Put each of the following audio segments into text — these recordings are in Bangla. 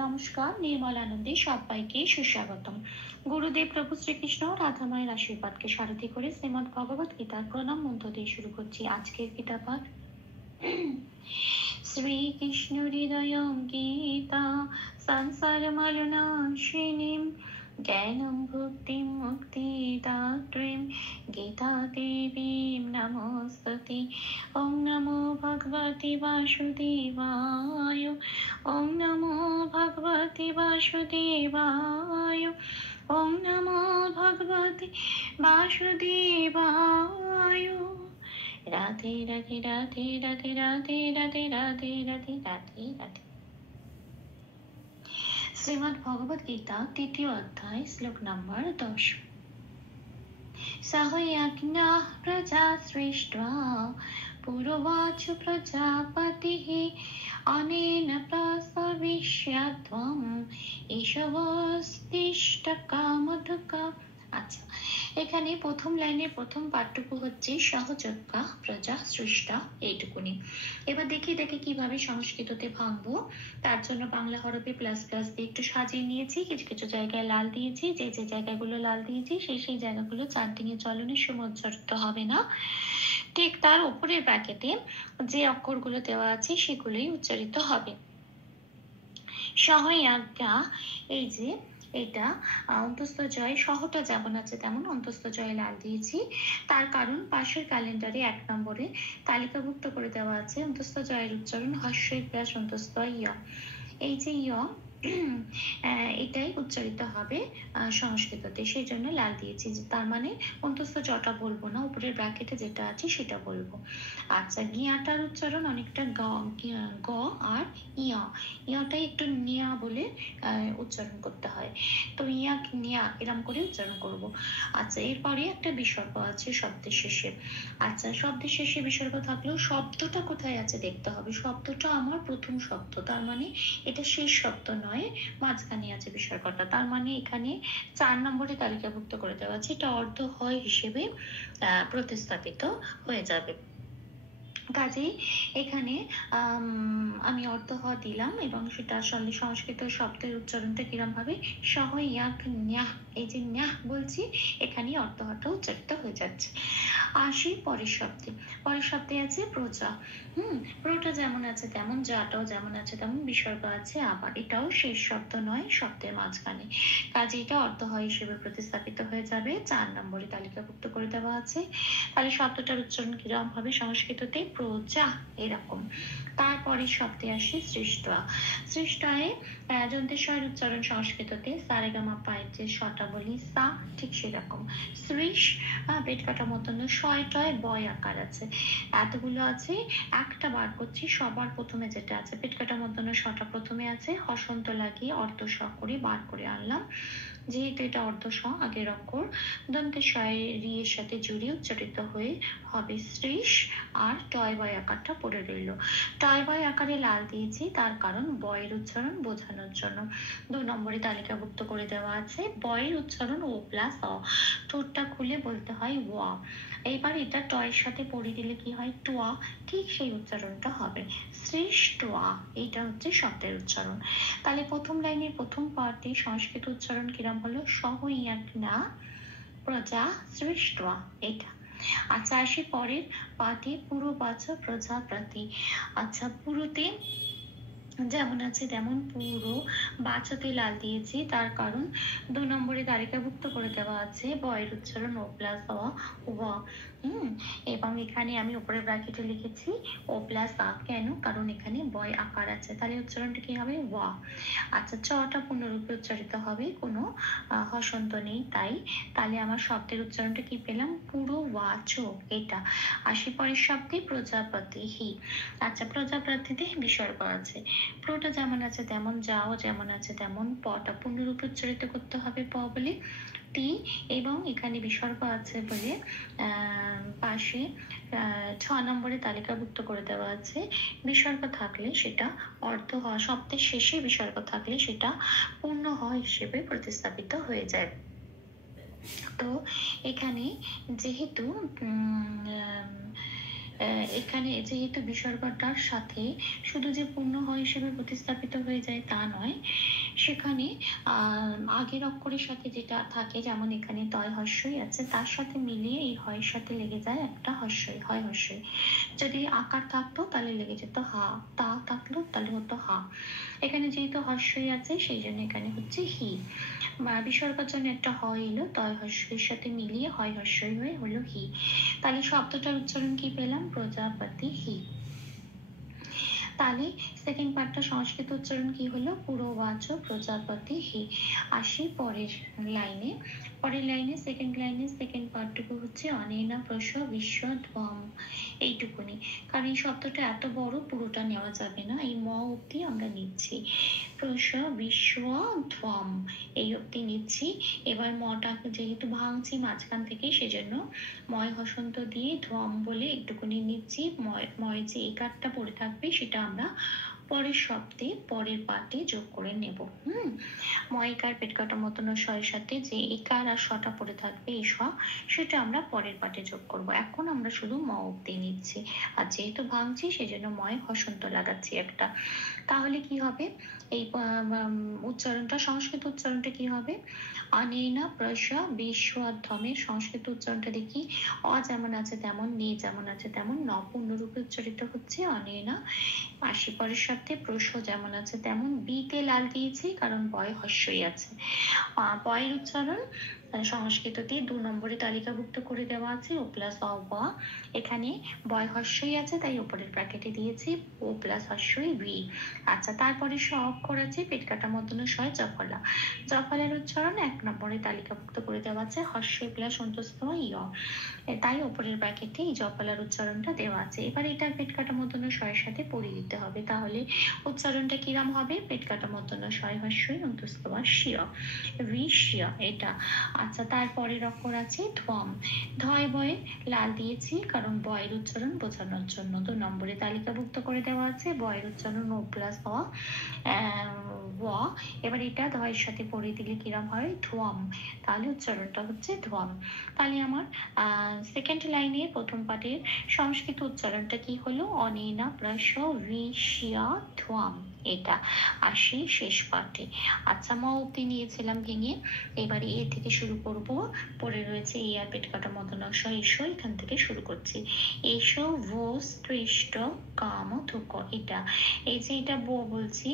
নমস্কার, নির্মলানন্দে সবাইকে সুস্বাগতম। গুরুদেব প্রভু শ্রীকৃষ্ণ রাধামায়ের আশীর্বাদকে সারথি করে শ্রীমদ্ ভগবত গীতার প্রণাম মন্ত্র দিয়ে শুরু করছি আজকের গীতা পাঠ। শ্রীকৃষ্ণ হৃদয়ং গীতা সংসার মালনাশিনীম জ্ঞানং ভক্তিম মুক্তিদাত্রীম গীতা দেবীম নমস্তুতে। ওম নমো ভগবতে বাসুদেবায়। ওম নমো ভগবতে বাসুদেবায়। ওম নমো ভগবতে বাসুদেবায়। রাধে রাধে রাধে রাধে রাধে রাধে রাধে রাধে রাধে রাধে। শ্রীমদ্ ভগবত গীতা তৃতীয় অধ্যায় শ্লোক নম্বর 10। সহয়জ্ঞাঃ প্রজা সৃष्ट्वा পুরোবাচ প্রজাপতিঃ অনেন প্রসবিষ্যত্বম ঈশবস্তিষ্ঠ কামধুকা। আচ্ছা, এখানে প্রথম লাইনের প্রথম পাঠটুকু হচ্ছে সহযোগ্য প্রজা সৃষ্টা, এইটুকুনি। এবার দেখি কিভাবে সংস্কৃততে ভাঙবো। তার জন্য বাংলা হরফে প্লাস প্লাস দিয়ে একটু সাজিয়ে নিয়েছি, কিছু কিছু জায়গায় লাল দিয়েছি। যে যে জায়গাগুলো লাল দিয়েছি সেই জায়গাগুলো চারদিকে চলনের সময় উচ্চারিত হবে না, ঠিক তার উপরের ব্র্যাকেটে যে অক্ষরগুলো দেওয়া আছে সেগুলোই উচ্চারিত হবে। সহয়াজ্ঞা, এই যে এটা অন্তস্থ জয়, সহটা যেমন আছে তেমন অন্তস্থ জয় লাল দিয়েছি। তার কারণ পাশের ক্যালেন্ডারে 1 নম্বরে তালিকাভুক্ত করে দেওয়া আছে অন্তস্থ জয়ের উচ্চারণ হস্যই প্লাস অন্তস্থ ইয়। এই যে ইয় এটাই উচ্চারিত হবে সংস্কৃততে, সেই জন্য লাল দিয়েছি। তার মানে অন্তস্থ জটা বলবো না, উপরের ব্র্যাকেটে যেটা আছে সেটা বলবো। আচ্ছা, গিয়াটার উচ্চারণ অনেকটা গ আর ইয়াটাই একটু নিয়া বলে উচ্চারণ করতে হয়, তো ইয়া নিয়া এরম করে উচ্চারণ করব। আচ্ছা, এরপরে একটা বিসর্গ আছে শব্দের শেষে। আচ্ছা, শব্দের শেষে বিসর্গ থাকলেও শব্দটা কোথায় আছে দেখতে হবে। শব্দটা আমার প্রথম শব্দ, তার মানে এটা শেষ শব্দ নয়, মাঝখানে আছে বিসর্গটা। তার মানে এখানে 4 নম্বরে তালিকাভুক্ত করে দেওয়া আছে, এটা অর্ধ হয় হিসেবে প্রতিস্থাপিত হয়ে যাবে। কাজেই এখানে আমি অর্থ হ দিলাম এবং সেটা আসলে সংস্কৃত শব্দের উচ্চারণটা কিরম ভাবে সহয়াক ন্যাহ, এই যে ন্যাহ বলছি এখানে অর্থ হটা উচ্চারিত হয়ে যাচ্ছে। আসি পরের শব্দে। পরের শব্দে আছে প্রজা। প্রটা যেমন আছে তেমন, যাটাও যেমন আছে তেমন, বিসর্গ আছে আবার, এটাও শেষ শব্দ নয়, শব্দের মাঝখানে। কাজে এটা অর্থ হয় হিসেবে প্রতিস্থাপিত হয়ে যাবে, 4 নম্বরে তালিকাভুক্ত করে দেওয়া আছে। তাহলে শব্দটার উচ্চারণ কিরকম হবে সংস্কৃততে, প্রজা এরকম। তারপরে শব্দে আসি সৃষ্টা। সৃষ্টায় যন্ত্রেশ্বরের উচ্চারণ সংস্কৃততে সারেগামা পায়ের যে শটা বলি সা, ঠিক সেরকম। সৃষ পেট কাটা মতন 6টয় বয় আকার আছে, এতগুলো আছে। একটা বার করছি, সবার প্রথমে যেটা আছে পেট কাটা মতন শটা প্রথমে আছে, হসন্ত লাগিয়ে অর্ধ স করে বার করে আনলাম। যেহেতু এটা অর্ধ স, আগের অক্ষর দন্তের সাথে জুড়ে উচ্চারিত হয়ে হবে সৃষ, আর টয় বয় আকারটা পড়ে রইল। টয় বয় আকারে লাল দিয়েছি, তার কারণ বয়ের উচ্চারণ বোঝানোর জন্য। 2 নম্বরে তালিকাভুক্ত করে দেওয়া আছে বয়ের উচ্চারণ ও প্লাস অ, ঠোঁটটা খুলে বলতে হয় ওয়া। এইবার এটা টয়ের সাথে পড়ে দিলে কি হয় টোয়া, ঠিক সেই উচ্চারণটা হবে সৃষ টোয়া। এইটা হচ্ছে শব্দের উচ্চারণ। তাহলে প্রথম লাইনের প্রথম পার্টে সংস্কৃত উচ্চারণ কিরম হলো, সহয়াজ্ঞা প্রজা সৃষ্ট্বা, এটা। আচ্ছা, আসি পরের পাঠে পুরোবাচ প্রজাপতি। আচ্ছা, পুরোতে যেমন আছে তেমন, পুরো বাচাতে লাল দিয়েছি, তার কারণ 2 নম্বরে তালিকাভুক্ত করে দেওয়া আছে বয়ের উচ্চারণ ও প্লাস ওয়া। এবং এখানে আমি উপরে ব্র্যাকেটে লিখেছি ও প্লাস আ, কেন, কারণ এখানে বয় আকার আছে, তাহলে উচ্চারণটা কি হবে ওয়া। আচ্ছা, চটা পূর্ণরূপে উচ্চারিত হবে, কোনো হসন্ত নেই তাই। তাহলে আমার শব্দের উচ্চারণটা কি পেলাম, পুরো ওয়াচক, এটা। আসি পরের শব্দে প্রজাপতি হি। আচ্ছা, প্রজাপতিতে বিসর্গ আছে, প্রটা যেমন আছে তেমন, যাও যেমন আছে তেমন, পটা পূর্ণরূপে উচ্চারিত করতে হবে প বলে টি, এবং এখানে বিসর্গ আছে বলে পাশে 6 নম্বরে তালিকাভুক্ত করে দেওয়া আছে। বিসর্গ থাকলে সেটা অর্ধ হ, শব্দের শেষে বিসর্গ থাকলে সেটা পূর্ণ হ হিসেবে প্রতিস্থাপিত হয়ে যায়। তো এখানে যেহেতু এখানে যেহেতু বিসর্গটার সাথে শুধু যে পূর্ণ হ হিসেবে প্রতিস্থাপিত হয়ে যায় তা নয়, সেখানে আগের অক্ষরের সাথে যেটা থাকে, যেমন এখানে তয় হস্যই আছে, তার সাথে মিলিয়ে এই হয়ের সাথে লেগে যায় একটা হস্যই, হয় হস্যই। যদি আকার থাকতো তাহলে লেগে যেত হা, তা থাকলো তাহলে হতো হা। এখানে যেহেতু হস্যই আছে সেই জন্য এখানে হচ্ছে হি। বিসর্গের জন্য একটা হ এলো, তয় হস্যের সাথে মিলিয়ে হয় হস্যই হয়ে হলো হি। তাহলে শব্দটার উচ্চারণ কি পেলাম? প্রজাপতি হি। তাহলে সেকেন্ড পার্টটা সংস্কৃত উচ্চারণ কি হলো? পুরোবাচ প্রজাপতি হি। আসি পরের লাইনে। পরের লাইনে সেকেন্ড পার্টটুকু হচ্ছে অনেনা প্রসব বিশ্বধ্বম, এইটুকুনি। কারণ এই শব্দটা এত বড়, পুরোটা নেওয়া যাবে না, এই ম অব্দি আমরা নিচ্ছি। প্রসব বিশ্বধ্বম এই অব্দি নিচ্ছি। এবার মটা যেহেতু ভাঙছি মাঝখান থেকে, সেজন্য ময় হসন্ত দিয়ে ধ্বম বলে একটুকুনি নিচ্ছি। ময় যে একারটা পড়ে থাকবে সেটা আমরা পরের শব্দে পরের পাঠে যোগ করে নেব। ময়কার পেট কাটা মতন স্বরের সাথে যে একার আর শটা পড়ে থাকবে এই স, সেটা আমরা পরের পাঠে যোগ করব। এখন আমরা শুধু ম অব্দি নিচ্ছি, আর যেহেতু ভাঙছি সেজন্য ময় হসন্ত লাগাচ্ছি একটা। তাহলে কি হবে এই উচ্চারণটা, সংস্কৃত উচ্চারণটা কি হবে? অনেনা প্রসা বিশ্বধ্বমের সংস্কৃত উচ্চারণটা দেখি। অ যেমন আছে তেমন, নে যেমন আছে তেমন, ন পূর্ণরূপে উচ্চারিত হচ্ছে অনেনা। আসি পরের শব্দে প্রস যেমন আছে তেমন, বিতে লাল দিয়েছি কারণ বয় হস্যই আছে। বয়ের উচ্চারণ সংস্কৃততে 2 নম্বরে তালিকাভুক্ত করে দেওয়া আছে, ও প্লাস অ ব। এখানে বয় হস্যই আছে তাই উপরের ব্র্যাকেটে দিয়েছি ও প্লাস হস্যই বি। আচ্ছা, তারপরে স অক্ষর আছে, পেট কাটা মধ্যে স জফলা। জফলার উচ্চারণ 1 নম্বরে তালিকাভুক্ত করে দেওয়া আছে, হস্যই প্লাস অন্তস্থ ই, তাই উপরের ব্র্যাকেটে এই জফলার উচ্চারণটা দেওয়া আছে। এবার এটা পেট কাটা মধ্যে সয়ের সাথে পড়ে দিতে হবে, তাহলে উচ্চারণটা কিরম হবে? পেট কাটা মধ্যে সয় হস্যই অন্তস্থ শিয়, ঋষ্য এটা। আচ্ছা, তারপরের অক্ষর আছে ধ্বম। ধয় বয়ে লাল দিয়েছি কারণ বয়ের উচ্চারণ বোঝানোর জন্য 2 নম্বরে তালিকাভুক্ত করে দেওয়া আছে, বয়ের উচ্চারণ ও প্লাস হ ও। এবার এটা ধয়ের সাথে পড়ে দিলে কিরম হয়? ধ্বম। তাহলে উচ্চারণটা হচ্ছে ধ্বম। তাহলে আমার সেকেন্ড লাইনে প্রথম পাঠের সংস্কৃত উচ্চারণটা কি হলো? অনেনা প্লাস ঋষ্যা ধ্বম, এটা আসি শেষ পাঠে। আচ্ছা, ম অব্দি নিয়েছিলাম ভেঙে, এবারে এ থেকে শুরু করব। পরে রয়েছে এ আর পেট কাটা মতন এসো, এখান থেকে শুরু করছি। এসো ভোস তৃষ্ট কাম থুক, এটা এই যে এটা বো বলছি,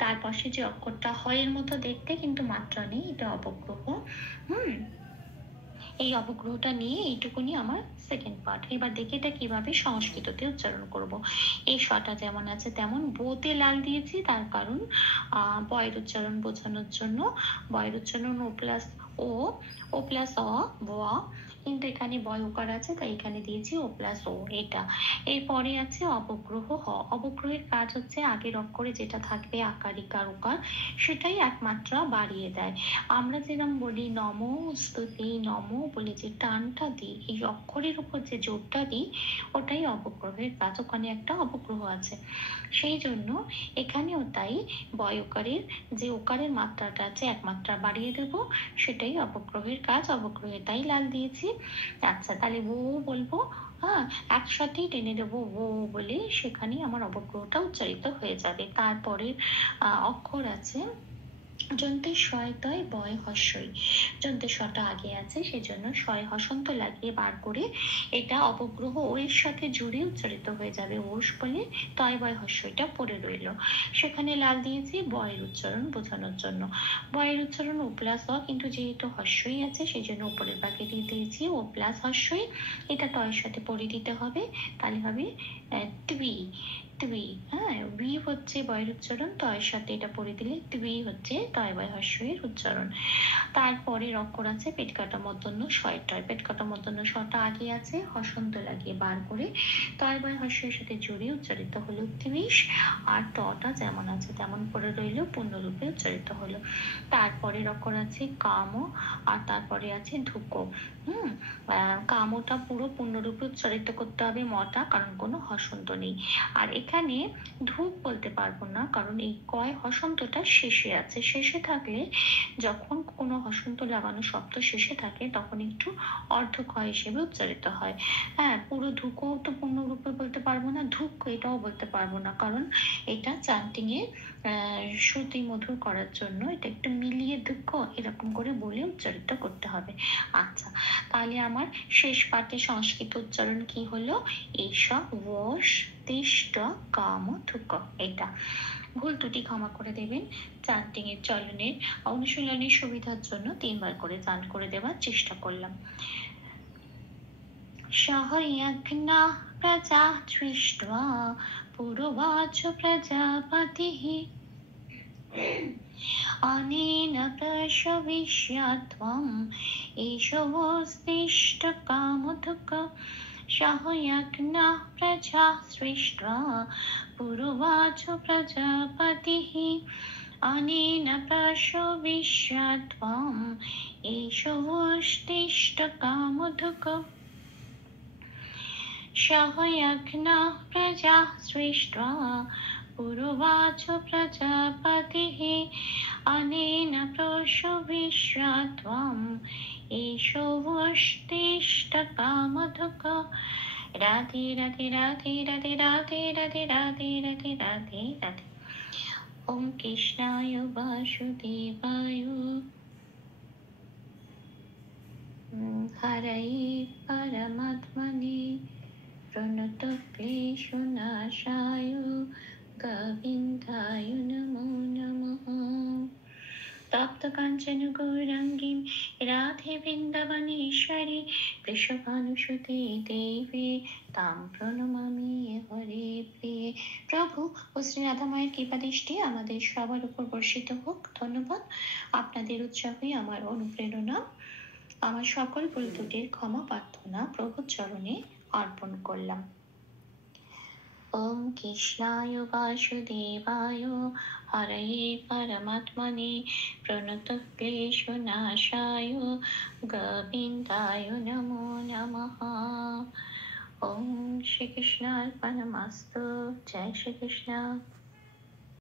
তার পাশে যে অক্ষরটা হয়ের মতো দেখতে কিন্তু মাত্রা নেই, এটা অবগ্রহ। এই অবগ্রহটা নিয়ে এইটুকুনি আমার সেকেন্ড পার্ট। এবার দেখি এটা কিভাবে সংস্কৃততে উচ্চারণ করব। এই শটা যেমন আছে তেমন, বোতে লাল দিয়েছি তার কারণ বয়ের উচ্চারণ বোঝানোর জন্য। বয়ের উচ্চারণ ও প্লাস ও প্লাস অ ব, কিন্তু এখানে বয় ওকার আছে তাই এখানে দিয়েছি ও প্লাস ও, এটা। এরপরে আছে অবগ্রহ হ। অবগ্রহের কাজ হচ্ছে আগের অক্ষরে যেটা থাকবে আকার ইকার ওকার, সেটাই একমাত্রা বাড়িয়ে দেয়। আমরা যেরকম বলি নম স্তুতি, নম বলে যে টানটা দিই, এই অক্ষরের উপর যে জোরটা দিই, ওটাই অবগ্রহের কাজ। ওখানে একটা অবগ্রহ আছে, সেই জন্য এখানেও তাই বয়কারের যে ওকারের মাত্রাটা আছে এক মাত্রা বাড়িয়ে দেব, সেটাই অবগ্রহের কাজ। অবগ্রহে তাই লাল দিয়েছি। আচ্ছা, তাহলে ও বলবো, একসাথেই টেনে দেবো ও বলে, সেখানে আমার অবগ্রহটা উচ্চারিত হয়ে যাবে। তারপরে অক্ষর আছে যন্তে শয় তয় বয় হস্যই। যন্তে শটা আগে আছে সেজন্য শয় হসন্ত লাগিয়ে বার করে এটা অবগ্রহ ওর সাথে জুড়ে উচ্চারিত হয়ে যাবে ওষ বলে, তয় বয় হস্যইটা পড়ে রইল। সেখানে লাল দিয়েছি বয়ের উচ্চারণ বোঝানোর জন্য। বয়ের উচ্চারণ ও প্লাস অ, কিন্তু যেহেতু হস্যই আছে সেই জন্য উপরের ব্র্যাকেটে দিয়েছি ও প্লাস হস্যই, এটা তয়ের সাথে পড়ে দিতে হবে, তাহলে হবে ত্বি। ত্বি, বি হচ্ছে বয়ের উচ্চারণ, তয়ের সাথে এটা পড়ে দিলে ত্বি হচ্ছে তয় বয় হস্যের উচ্চারণ। তারপরে অক্ষর আছে পেট কাটা মধ্যন্য শয়টায়। পেট কাটা মধ্যন্য শটা আগে আছে, হসন্ত লাগিয়ে বার করে তয় বয় হস্যের সাথে জুড়ে উচ্চারিত হলো ত্রিশ, আর তটা যেমন আছে তেমন পড়ে রইল, পূর্ণরূপে উচ্চারিত হলো। তারপরে অক্ষর আছে কাম, আর তারপরে আছে ধুক। কামটা পুরো পূর্ণরূপে উচ্চারিত করতে হবে মটা, কারণ কোনো হসন্ত নেই। আর এখানে ধূপ বলতে পারবো না, কারণ এই কয় হসন্তটা শেষে আছে। শেষে থাকলে, যখন কোনো হসন্ত লাগানো শব্দ শেষে থাকে, তখন একটু অর্ধকয় হিসেবে উচ্চারিত হয়। হ্যাঁ, পুরো ধুকো তো পূর্ণরূপে বলতে পারবো না, ধুক এটাও বলতে পারবো না, কারণ এটা চান্টিং এ শ্রুতি মধুর করার জন্য এটা একটু মিলিয়ে দুঃখ এরকম করে বলে উচ্চারিত করতে হবে। আচ্ছা, তাহলে আমার শেষ পাঠে সংস্কৃত উচ্চারণ কি হলো? এইসব ওষ তিষ্ট কাম থুক। এটা ভুল ত্রুটি ক্ষমা করে দেবেন। চান্টিং এর চলনের অনুশীলনের সুবিধার জন্য 3 বার করে চান্ট করে দেওয়ার চেষ্টা করলাম। সহয়জ্ঞা প্রজা সৃष्ट्वा পুরোবাচ প্রজাপতিঃ अनेन प्रशविष्यत्वम् एषवोस्तिष्ठ कामधुक् सहयज्ञः प्रजा सृष्ट्वा पुरुवाच प्रजापतिः अनेन प्रशविष्यत्वम् एषवोस्तिष्ठ कामधुक् सहयज्ञः प्रजा सृष्ट्वा पुरुवाच प्रजापतिः अनेन प्रशविष्यत्वम् एषवोस्तिष्ठ कामधुक्। राधे राधे राधे राधे राधे राधे राधे राधे राधे राधे। ओम कृष्णाय वासुदेवाय हरये परमात्मने प्रणतक्लेशनाशाय गोविन्दाय नमो नमः। तप्त काञ्चन गौराङ्गीं राधे वृन्दावनेश्वरी वृषभानुसुते देवी तां প্রণমামি হরে প্রিয়ে। প্রভু ও শ্রী রাধা মায়ের কৃপাদৃষ্টি আমাদের সবার উপর বর্ষিত হোক। ধন্যবাদ। আপনাদের উৎসাহই আমার অনুপ্রেরণা। আমার সকল ভুল ত্রুটির ক্ষমা প্রার্থনা প্রভুর চরণে অর্পণ করলাম। ओम कृष्णाय वासुदेवाय हरये परमात्मने प्रणतक्लेशनाशाय गोविन्दाय नमो नमः। ओम श्री कृष्णार्पणमस्तु। जय श्री कृष्ण।